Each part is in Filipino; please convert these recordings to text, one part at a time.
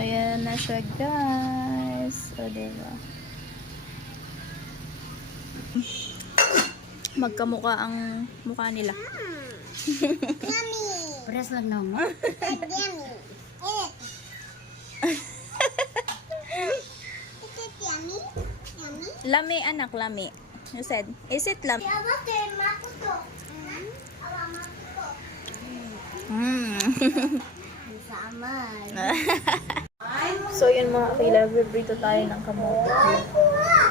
Ayan na siya, guys. O, diba? Magkamukha ang mukha nila. Press lang naman. Lami, anak, lami. You said, is it lami? So, yun mga kila, vibrito tayo ng kamote.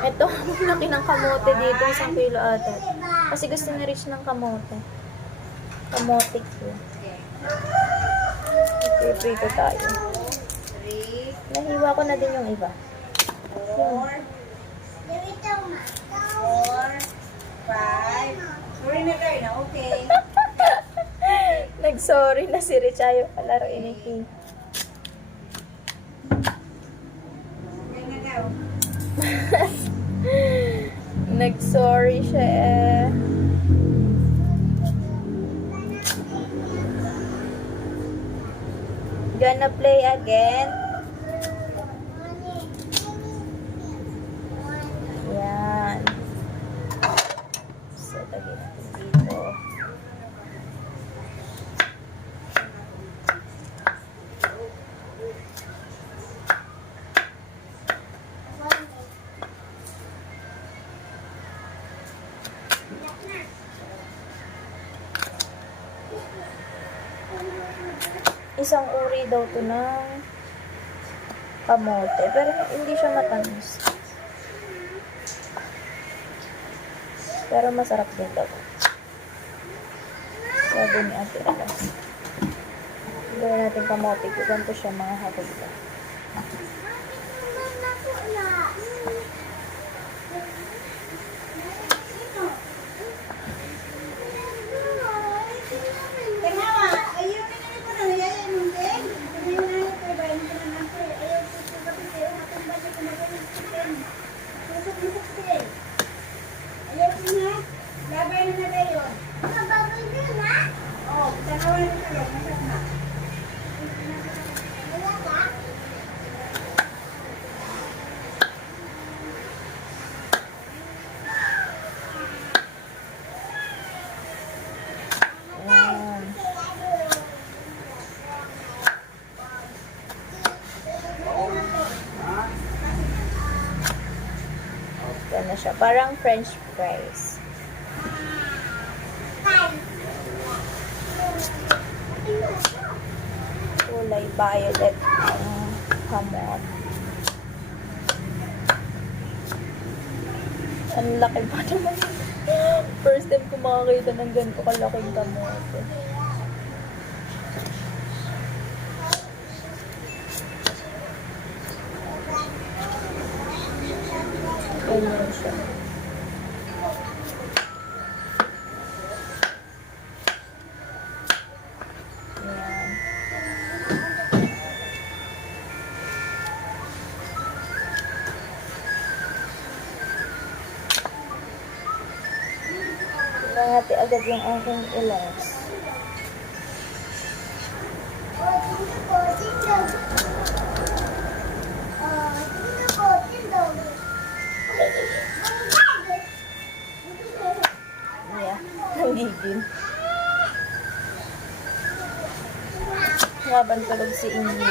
Ito, ang laki ng kamote dito, 1 kilo ata. Kasi gusto ni Rich ng kamote. Kamote ko. Vibrito tayo. Nahiwa ko na din yung iba. 4, 5. Sorry na kayo na, okay. Nag-sorry na si Rich. Ayaw palaro ni King. Okay na daw. Nag-sorry siya eh. Gonna play again? Yan. So, lagyan natin dito. Isang uri daw to ng kamote. Pero hindi siya matamis. Pero masarap din daw. Sabi ni Ate Alas. Gawin natin kamote. Ganito siya mga hapag ito. Na siya. Parang French fries. Kulay violet ang kamot. Ang laki pa naman. First time ko makakita ng ganito kalaking kamote. Ganyan siya. Ayan. Nangati agad yung aking ilas. Gigil. Laban tulog si Inigo.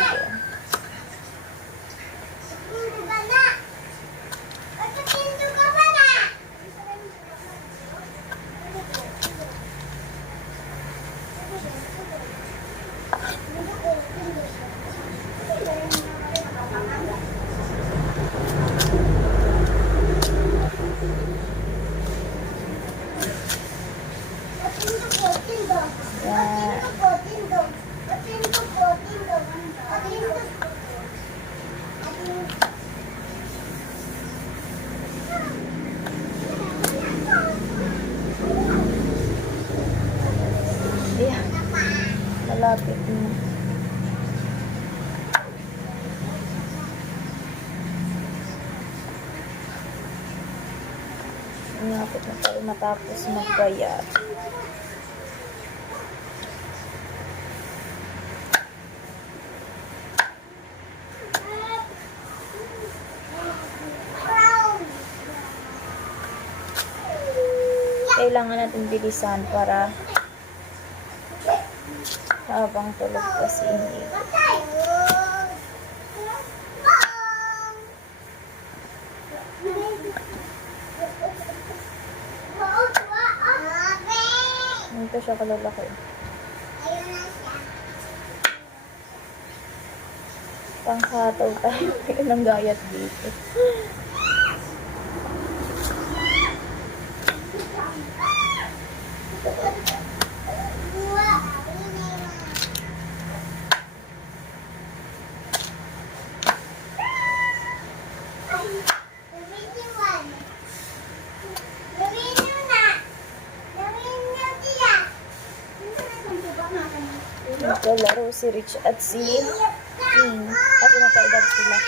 Malapit na. Malapit na tayo matapos magbayad. kailangan natin bilisan para habang tulog pa si Inigo. Ito siya kalalaki. Panghataw tayo ng gayat dito. Naglalaro si Rich at si King kasi magkaedad sila.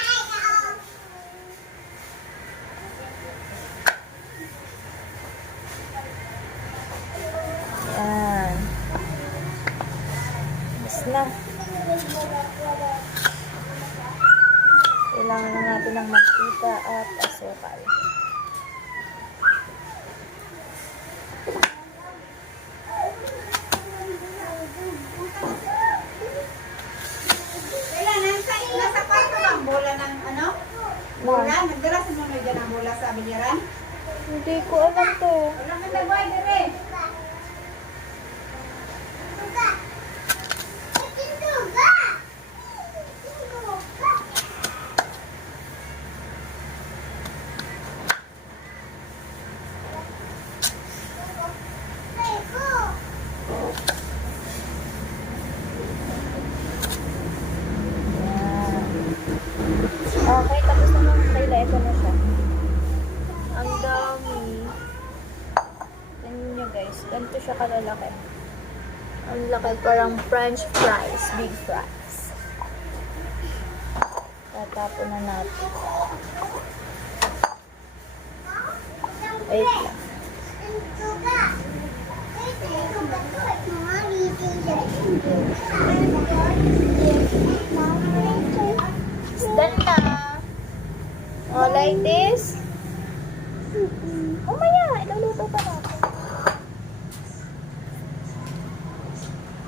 Yan. Mas na. Kailangan na natin ng mantika at asukal. Nasa kwarto ang bola ng ano? Bola? Nagdala si Nonoy dyan ang bola sa biliran? Hindi ko alam to. Wala ka nagway dire. Okay, tapos naman Kayla. Ito na siya. Ang dami. Tingnan nyo guys. Ganito siya kalalaki. Ang laki, parang french fries. Big fries. Tatapon na natin. Wait lang. Done na. Oh, like this. Mamaya, iluluto pa natin.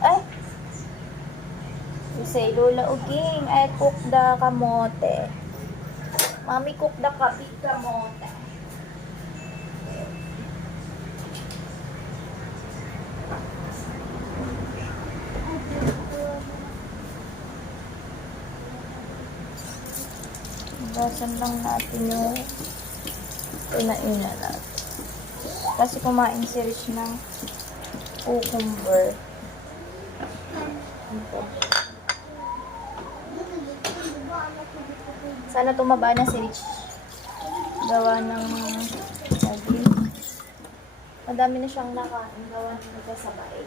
Ay. You say, Lola Uging, I cook the kamote. Mommy cook the kamote. Basan lang natin yung ina natin. Kasi kumain si Rich ng cucumber. Ito. Sana tumaba na si Rich. Gawa ng saging. Madami na siyang nakain. Gawa ng nagkasabay.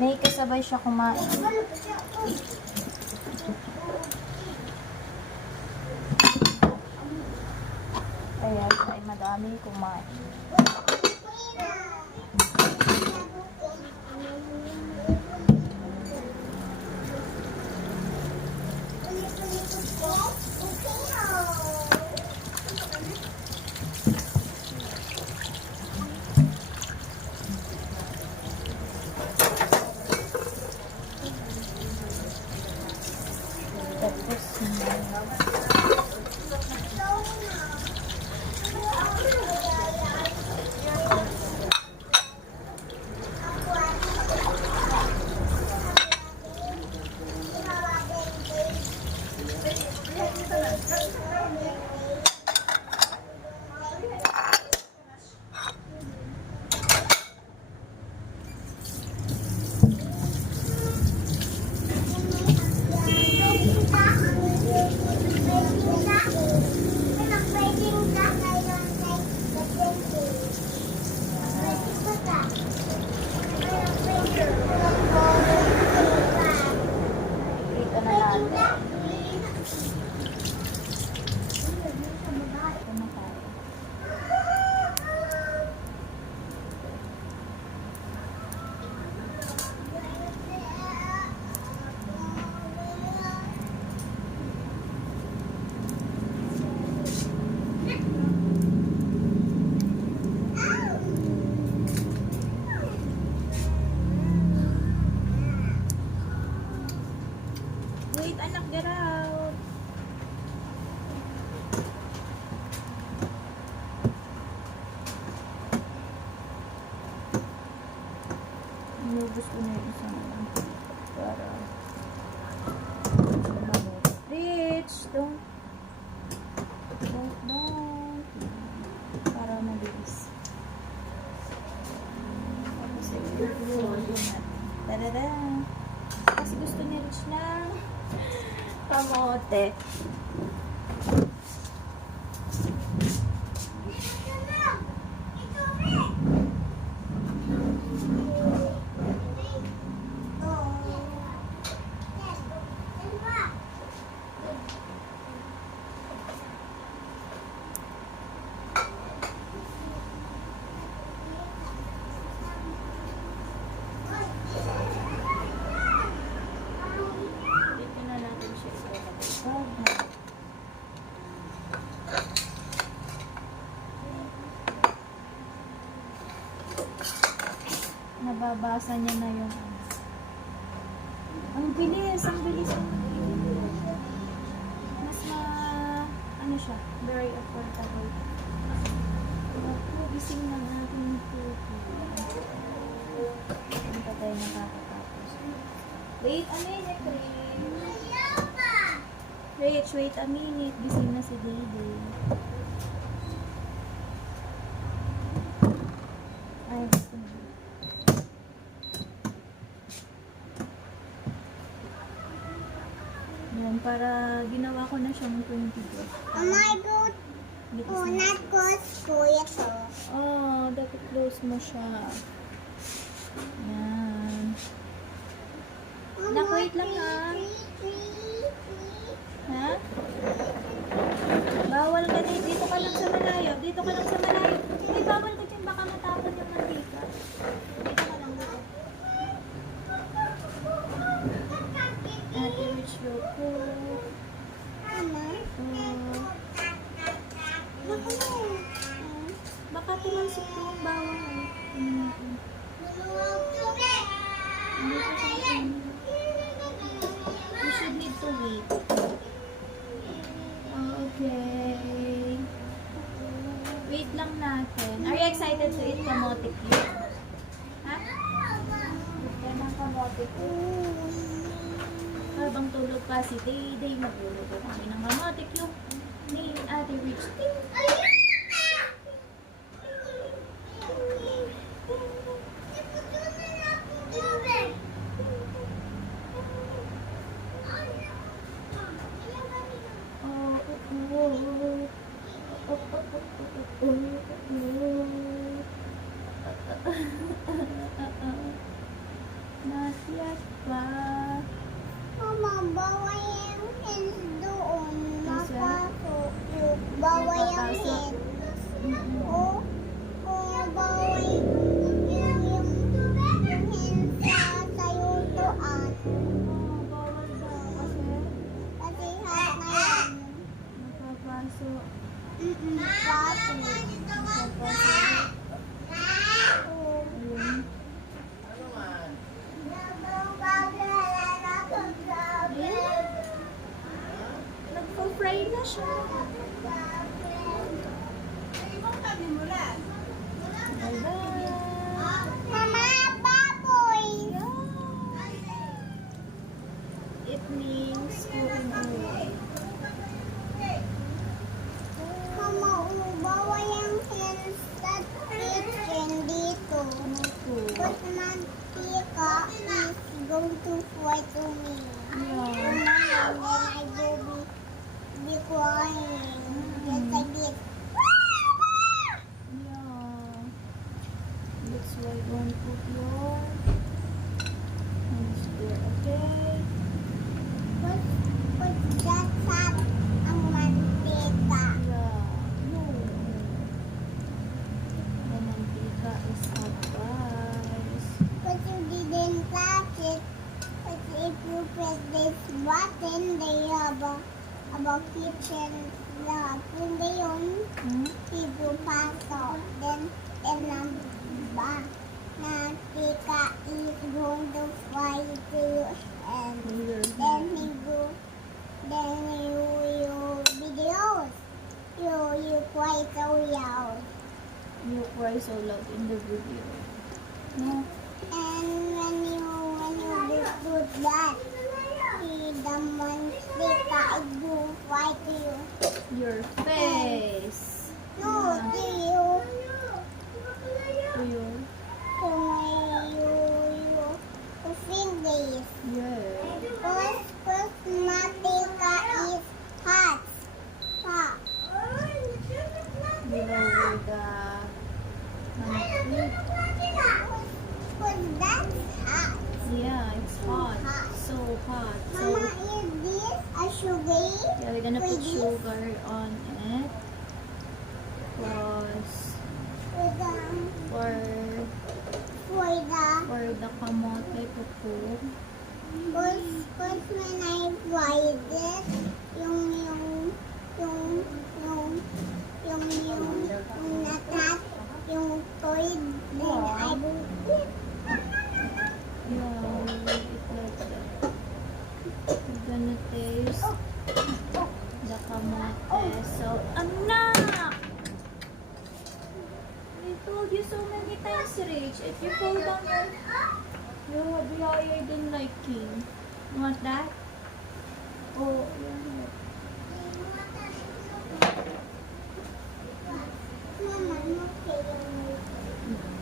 May kasabay siya kumain. Kaya ay madami kumain. Tapos, Inubos ko na yung isang para Rich, don't para mabilis. Tapos Tadada! Kasi gusto ni Rich ng kamote. Dito na natin siya ilagay. Nababasa niya na yung ang bilis, ang bilis. Mas ano siya, very affordable. Gising ng ating puti. Hindi pa tayo nakakatapos. Wait a minute, Rich. Wait a minute. Gising na si Baby. Ay, gusto na. Yan, para ginawa ko na siyang 22. Oh my God. Oh, not close ko ito. Oh, dapat close mo siya. Yan. Nak, wait lang ha. Ha? Bawal ka dito. Dito ka lang sa malayo. Dito ka lang sa malayo. Ay, bawal ka dyan. Baka matapon yung mantika. Dito ka lang dito. Ate Rich Loco. Baka tumansok ko yung bawal. You should need to wait. Okay. Wait lang natin. Are you excited to eat kamote cube? Ha? Yan ang kamote cube. Habang tulog pa si Day, magluluto kami ng kamote cube ni Ate Rich. Not yet pa. Mama, bawal yung hands doon. Mapasok. Bawal yung hands. Oh, bawal yung hands sa yutuan. Bawal daw kasi Kasi hot na yan. napapasok. Pasok. Ayun. Nagpo-fry na siya. Bye-bye. Mama, baboy! It means cooking oil. Mama, bawal yung hands sa kitchen dito. But mantika is going to fly to me. Yeah. And then I will be crying. Just like this. Yeah. That's why you want to put your hands there, okay? What's that sa ang mantika? Yeah. No. The mantika is out, guys. But you didn't touch it. But if you press this button, they have a kitchen lock. Kung gayon, pasok. Then ba, na tika is going to fly to you and then you videos. You quite so loud. You cry so loud in the video. No? And so hot. Mama, So is this a sugar? yeah, we're gonna put With this? sugar on it. Plus With the, for for the kamote to cook. Cause when I fried it, yung natat, yung toy, then I eat. Yeah, we'll eat like that. We're gonna taste the kamote. So, anak! I told you so many times, Rich. If you fall down, you'll be higher than like king. You want that? Oh, yeah. Mama, okay yung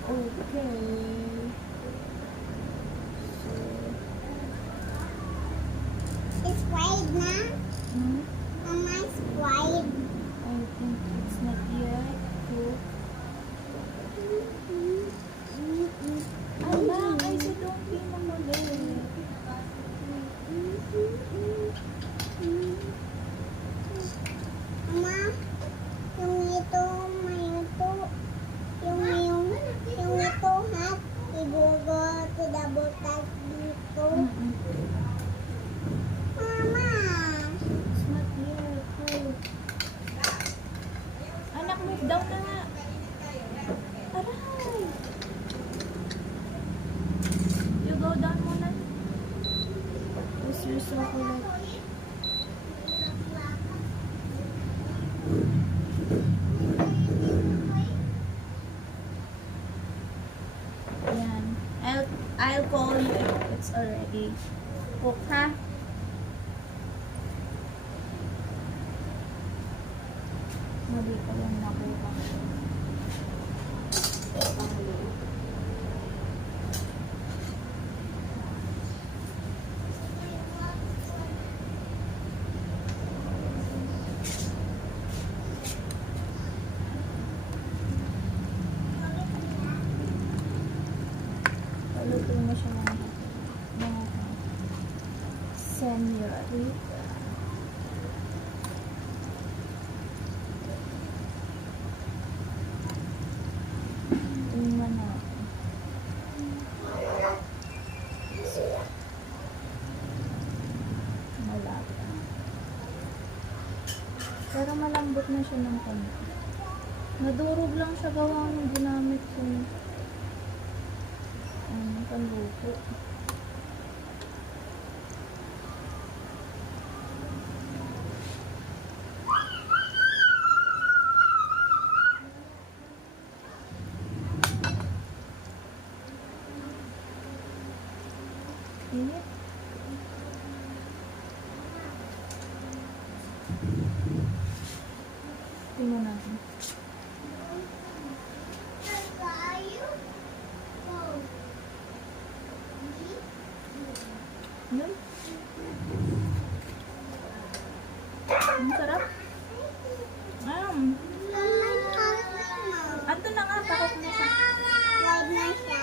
Okay. it's fried na. Hmm? Mama, it's fried. I think it's not yet cooked. Anak, I said don't be mamulit. Mama, yung ito, may ito, yung ito hat, ibugo to the butas dito. Mama, It's not yet cooked. Anak, move down na nga. Aray! You go down muna. This is chocolate. Yan. I'll call you if it's already cooked, ha? Mali ko lang nakuha. Paluto mo siya ng senorita. Tingnan natin. Wala pa. Pero malambot na siya ng konti. Nadurog lang siya gawa ng ginamit ko. Panluto. Init. Tingnan natin. Yun. Ang sarap. Anto na nga, pakot na siya. fried na siya.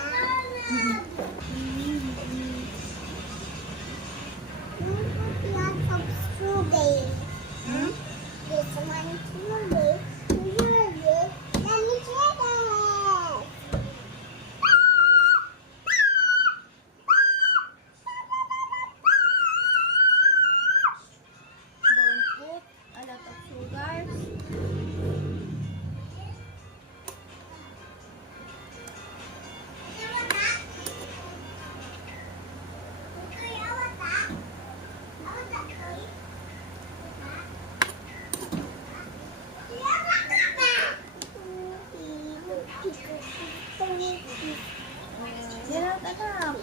Don't put lots of sugar. This one sugar. Sugar. Let me try that. Don't put a lot of sugars. Get out, anak.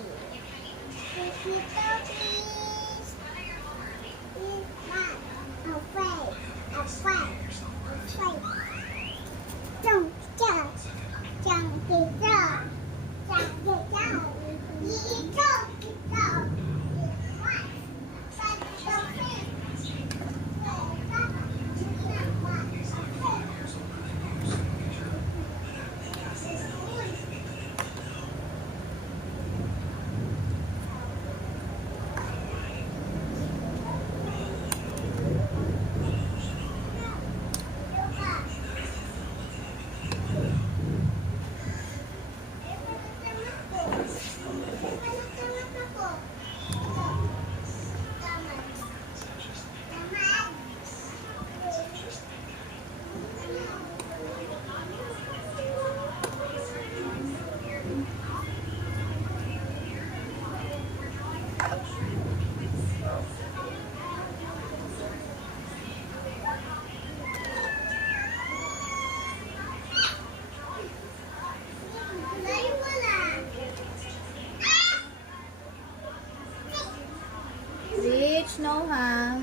Rich, no ha?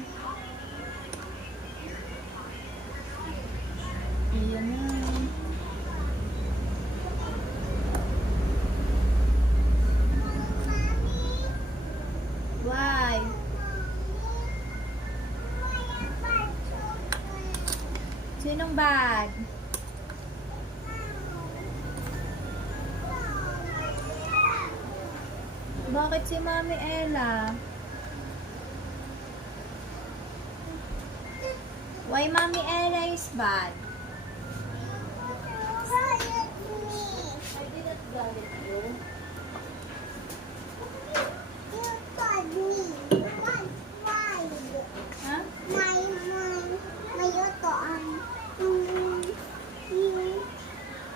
Ayan na. Why? Sinong bad? Bakit si Mami Ella? Why Mami Ella is bad? I did not galit you. You got me. That's why. Ha? May ito ang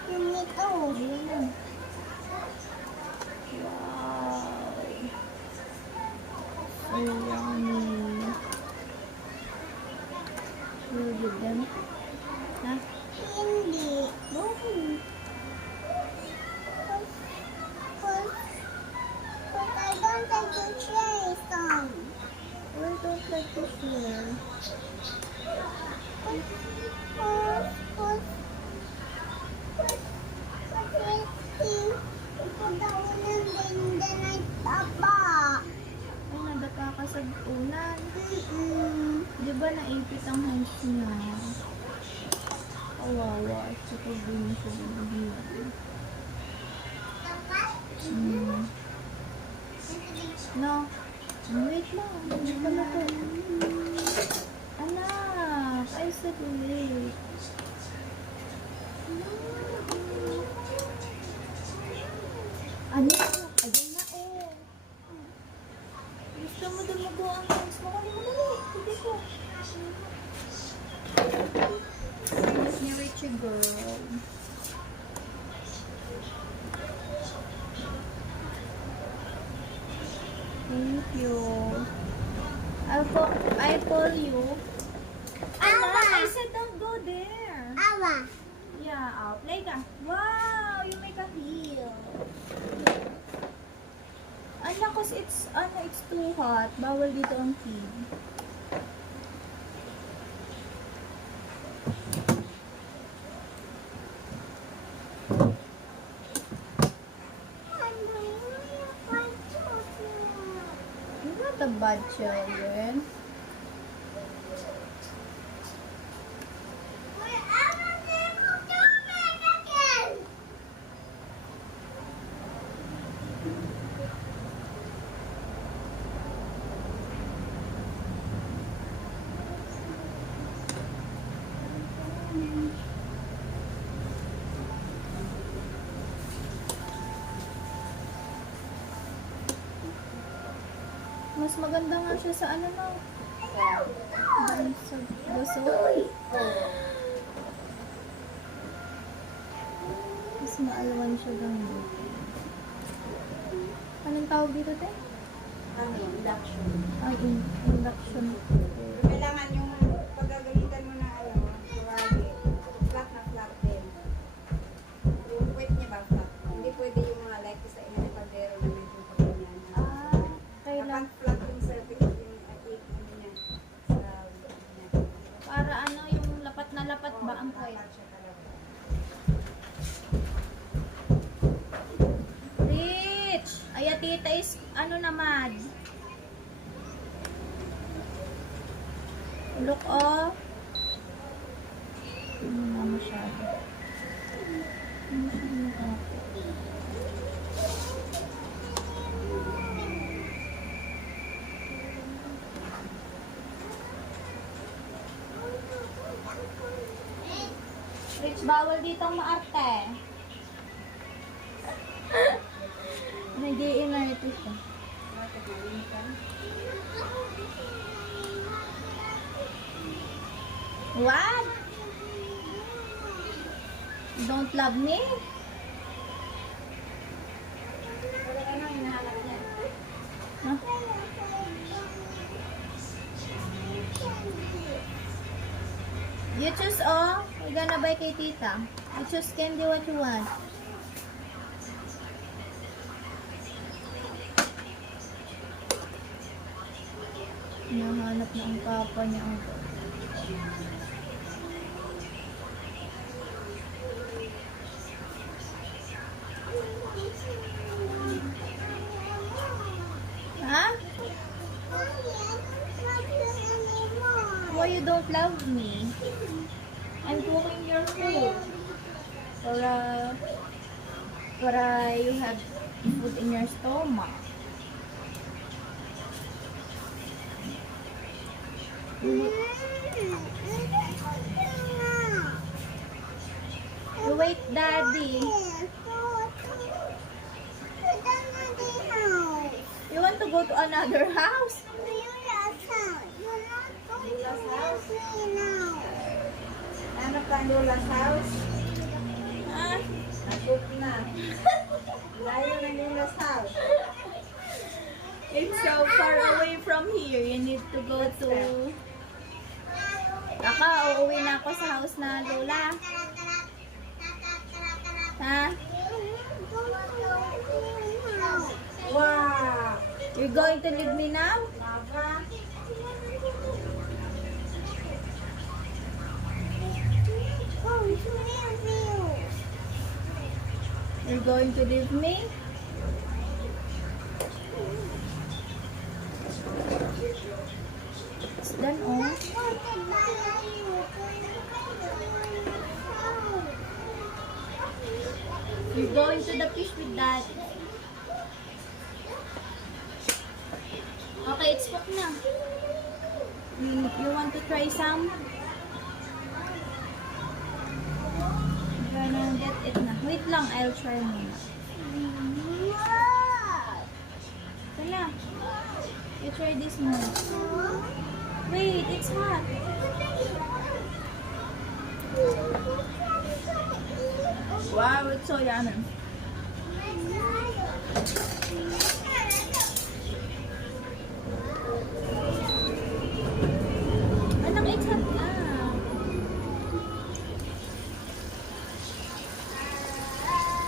yung ito. Ayan. Wow. So yummy. You give them? Ha? Hindi. Bakit? But I don't like to share some. I don't like to share. Ay, nadapa ka sa ulan. Di ba naipit ang hands niya? Kawawa. Sa pag-bini sa bibigyan. No. Wait lang. Hindi pa na to. Anak. I said wait. Anak. Ayan na oh. Gusto mo dumugo ang hands mo? Kali mo dali. Hindi ko. Miss ni Richie girl. Thank you. I call you. Anak, I said don't go there. Awa. Yeah, play ka. Wow, you make a heel. Anak, cause it's too hot. Bawal dito ang kid. You're not a bad children. Mas maganda nga siya sa ano na. Sa gasol. Mas maalawan siya gamit. Anong tawag dito, te? Induction. Ay, induction. Kailangan yung paggagalitan mo na tuwagi, flat na flat din. Yung puwet niya ba flat? Hindi pwede yung mga like sa inalipadero na medyo pagkanyan. Ah, kailang. Dapat flat yung cervix yung niya sa niya. Para ano, yung lapat na lapat ba ang puwet? Dapat siya talaga. Rich! Ay, tita is ano naman? Look off. Hindi na masyado. Hindi siya look off. Rich, bawal ditong maarte. Nag-i-inarte siya. Bakit malinis ka? What? You don't love me? Wala ano hinahanap niya? Huh? You choose, oh. We're gonna buy kay tita. You choose candy what you want. Hinahanap na ang papa niya ang Ha? Why you don't love me? I'm cooking your food. Para you have food in your stomach. Wait, Daddy. You want to go to another house? Hanap ka ang Lola's house. Ah, Nag-cook na. Layo ng Lola's house. it's so far away from here. You need to go to... Kaka, uuwi na ako sa house na Lola. Ha? Wow! You're going to leave me now? Lava. You're going to leave me? It's done, oh. You're going to the fish with Daddy. Okay, it's cooked na. You want to try some? I'm gonna get it na. Wait lang, I'll try muna. Ito na. You try this muna. Wait, it's hot. Wow, it's so yummy. Anak, it's hot na.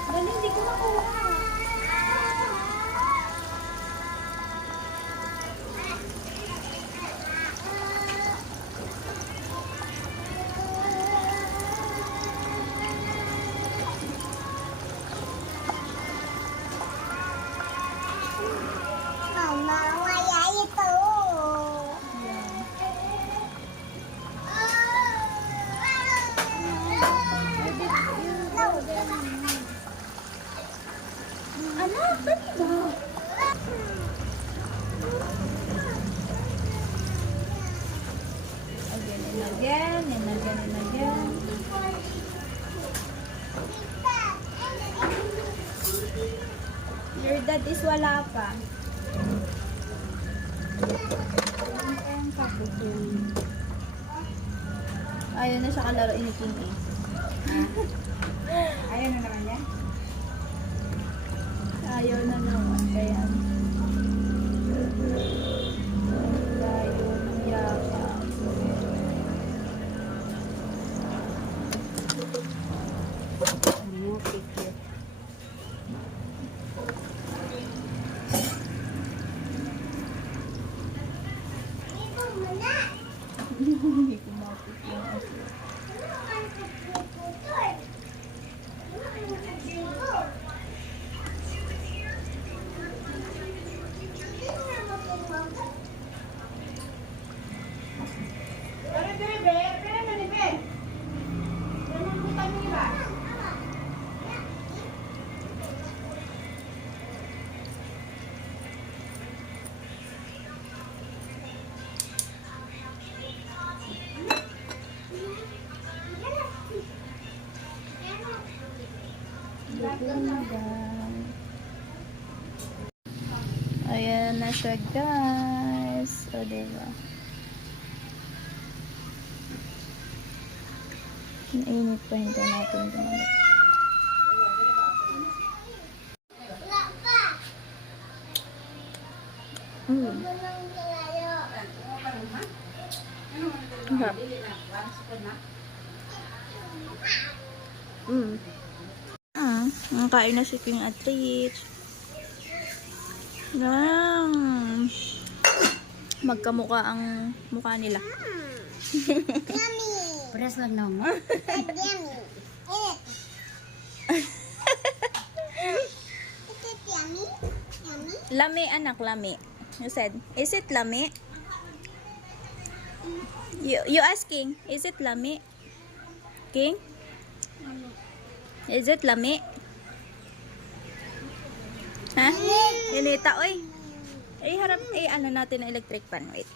Dali, hindi ko makuha. Mama, wala ito. Anak, dali ba? Again and again and again and again. Your dad is wala pa. Ayaw na siya kalaro ni King eh. Ayan na naman yan. Ayaw na naman. Kaya ayaw ng yaka. Ano, picture. Ito muna. Hindi ko mapit yung aso. Pero bebe, pero na ni be. Ganun mo kami ba? Ayan na siya, guys. O, diba? Nainit pa, hindi natin gumamit. Wala pa. Mm. Walang kalayo. Sarap. Mm. Ang kain na si King at Rich. Magkamukha ang mukha nila. Yummy. Press lang na mo. It's yummy. Is it yummy? Yummy? Lami, anak, lami. You said, is it lami? You asking, is it lami? King? Is it lami? Ha? Inita, oy. Ay, harap, ano natin ang electric pan. Wait.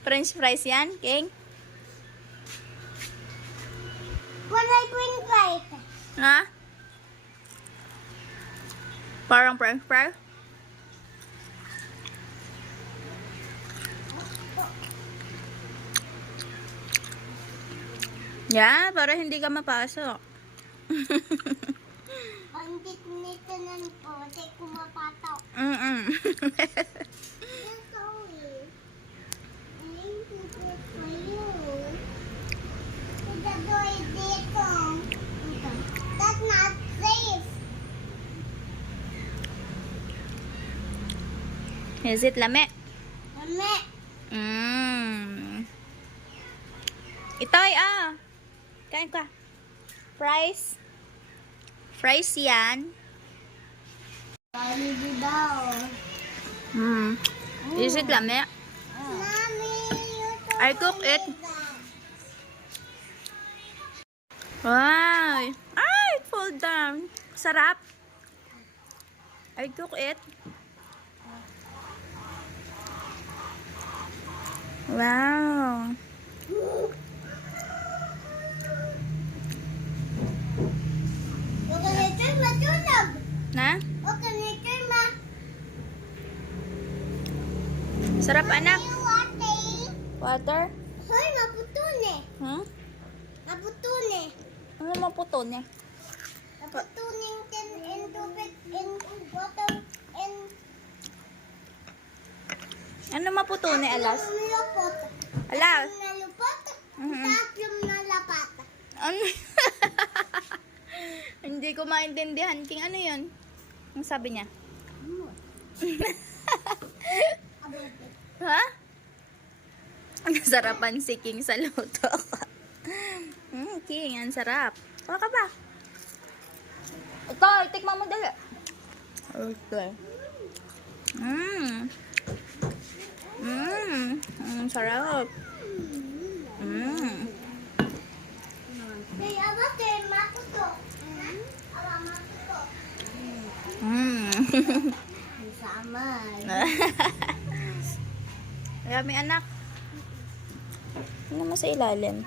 French fries yan, King? What I bring right? Ha? Parang french fry? Yeah, para hindi ka mapasok. Ang nito ng pote kumapatok. Mm-mm. I'm sorry. I'm good for you. The door is dito. That's not safe. Is it lame? Mami. Itoy, kain ka. Fries. Fries yan. Jollibee daw. Is it lame? Mommy, you told I cook me it. that. Wow. Ay, it fall down. Sarap. I cook it. Wow. Huwag ka nito matulog. Na? Huwag ka nito Sarap, anak. Water. Water? Hoy, naputol eh. Hmm? Naputol eh. Ano maputo niya? Naputol in tubig, in water, in Ano maputo ni alas? lupot. Alas? Na lupot, Mhm. tatlong na lapat. Ano? Hindi ko maintindihan. King, ano yun? Ang sabi niya? Ha? Nasarapan si King sa luto ko. King, ang sarap. Kuha ka ba? Ito, tikman mo dali. Okay. Ang sarap. Kaya ba tayo matuto? Aba, matuto. Sama. Kaya may anak. Ano mo sa ilalim?